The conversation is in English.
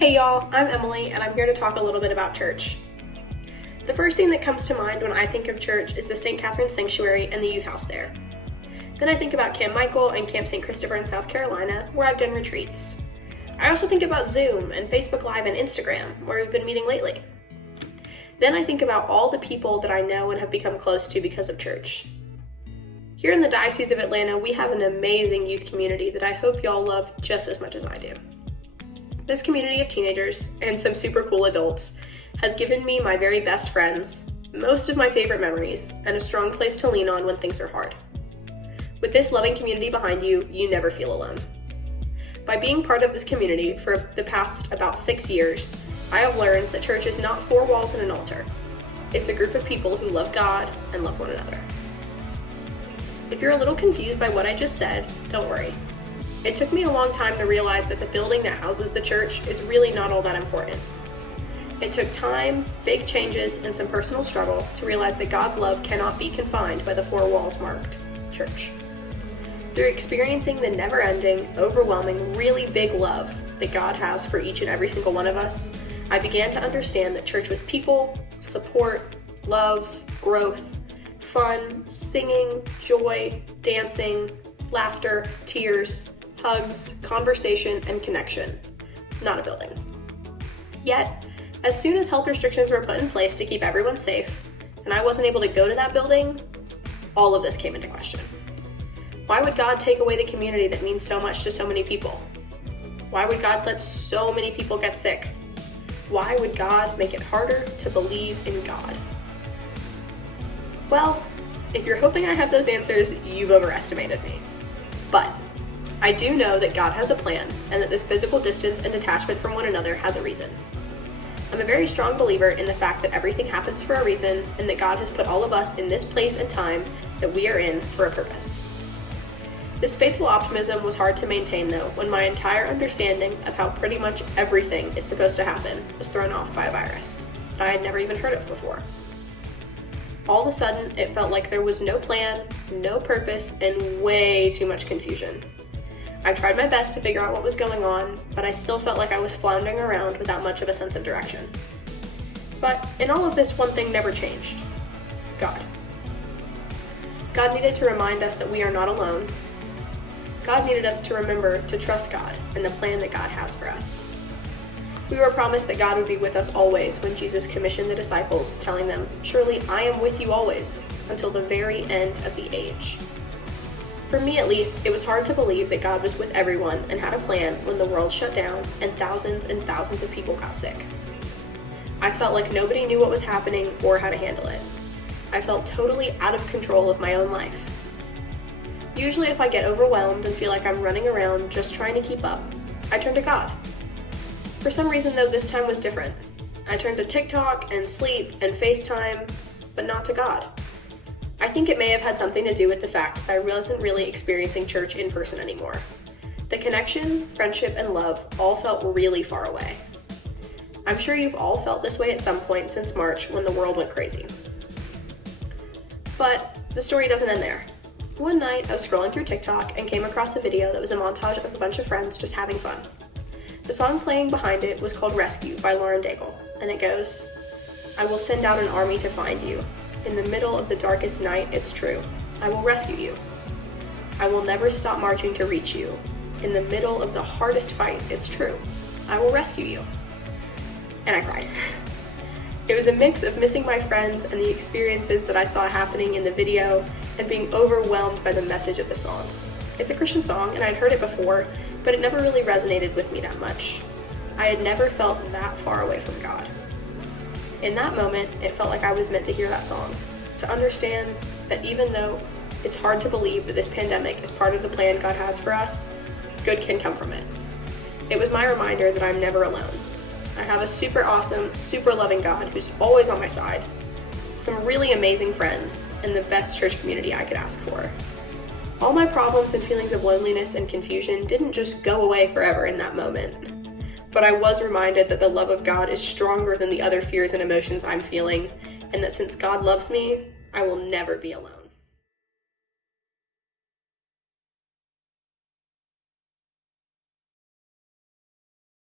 Hey y'all, I'm Emily and I'm here to talk a little bit about church. The first thing that comes to mind when I think of church is the St. Catherine Sanctuary and the youth house there. Then I think about Camp Michael and Camp St. Christopher in South Carolina, where I've done retreats. I also think about Zoom and Facebook Live and Instagram, where we've been meeting lately. Then I think about all the people that I know and have become close to because of church. Here in the Diocese of Atlanta, we have an amazing youth community that I hope y'all love just as much as I do. This community of teenagers and some super cool adults has given me my very best friends, most of my favorite memories, and a strong place to lean on when things are hard. With this loving community behind you, you never feel alone. By being part of this community for the past about 6 years, I have learned that church is not 4 walls and an altar. It's a group of people who love God and love one another. If you're a little confused by what I just said, don't worry. It took me a long time to realize that the building that houses the church is really not all that important. It took time, big changes, and some personal struggle to realize that God's love cannot be confined by the 4 walls marked church. Through experiencing the never-ending, overwhelming, really big love that God has for each and every single one of us, I began to understand that church was people, support, love, growth, fun, singing, joy, dancing, laughter, tears, hugs, conversation, and connection, not a building. Yet, as soon as health restrictions were put in place to keep everyone safe, and I wasn't able to go to that building, all of this came into question. Why would God take away the community that means so much to so many people? Why would God let so many people get sick? Why would God make it harder to believe in God? Well, if you're hoping I have those answers, you've overestimated me. But I do know that God has a plan and that this physical distance and detachment from one another has a reason. I'm a very strong believer in the fact that everything happens for a reason and that God has put all of us in this place and time that we are in for a purpose. This faithful optimism was hard to maintain though when my entire understanding of how pretty much everything is supposed to happen was thrown off by a virus that I had never even heard of before. All of a sudden, it felt like there was no plan, no purpose, and way too much confusion. I tried my best to figure out what was going on, but I still felt like I was floundering around without much of a sense of direction. But in all of this, one thing never changed: God. God needed to remind us that we are not alone. God needed us to remember to trust God and the plan that God has for us. We were promised that God would be with us always when Jesus commissioned the disciples, telling them, "Surely I am with you always, until the very end of the age." For me at least, it was hard to believe that God was with everyone and had a plan when the world shut down and thousands of people got sick. I felt like nobody knew what was happening or how to handle it. I felt totally out of control of my own life. Usually if I get overwhelmed and feel like I'm running around just trying to keep up, I turn to God. For some reason though, this time was different. I turned to TikTok and Sleep and FaceTime, but not to God. I think it may have had something to do with the fact that I wasn't really experiencing church in person anymore. The connection, friendship, and love all felt really far away. I'm sure you've all felt this way at some point since March when the world went crazy. But the story doesn't end there. One night, I was scrolling through TikTok and came across a video that was a montage of a bunch of friends just having fun. The song playing behind it was called Rescue by Lauren Daigle, and it goes, "I will send out an army to find you. In the middle of the darkest night, it's true. I will rescue you. I will never stop marching to reach you. In the middle of the hardest fight, it's true. I will rescue you." And I cried. It was a mix of missing my friends and the experiences that I saw happening in the video and being overwhelmed by the message of the song. It's a Christian song and I'd heard it before, but it never really resonated with me that much. I had never felt that far away from God. In that moment, it felt like I was meant to hear that song, to understand that even though it's hard to believe that this pandemic is part of the plan God has for us, good can come from it. It was my reminder that I'm never alone. I have a super awesome, super loving God who's always on my side, some really amazing friends, and the best church community I could ask for. All my problems and feelings of loneliness and confusion didn't just go away forever in that moment. But I was reminded that the love of God is stronger than the other fears and emotions I'm feeling, and that since God loves me, I will never be alone.